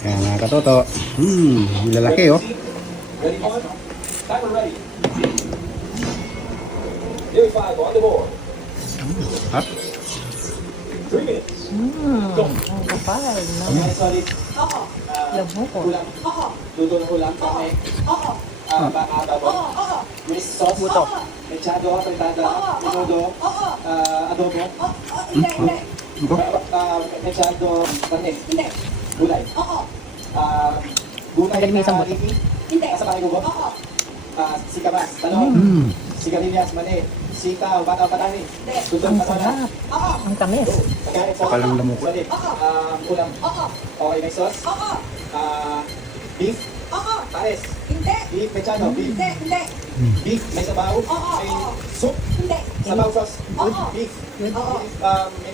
Kaya mga katoto. Lalaki oh. Hap. Ang kapal. Labo ko. Dudong ulam kami. May sauce. Buto. Mechado, fritada, menudo, adobo. Mechado, karne. Gulay. Gulay Magaling may isang buto. Asa pa ko? Sikamas, talong. Sigarilyas, mani. Sitaw, bataw, patani. Dudong Ang patana. sarap. Ang tamis. Pagkain sa Palang lamok. ulam. Okay, may sauce. Beef. Pares. Beef, mechado. Beef. Beef, may sabaw. May soup. Sabaw sauce. Beef. Good. Beef,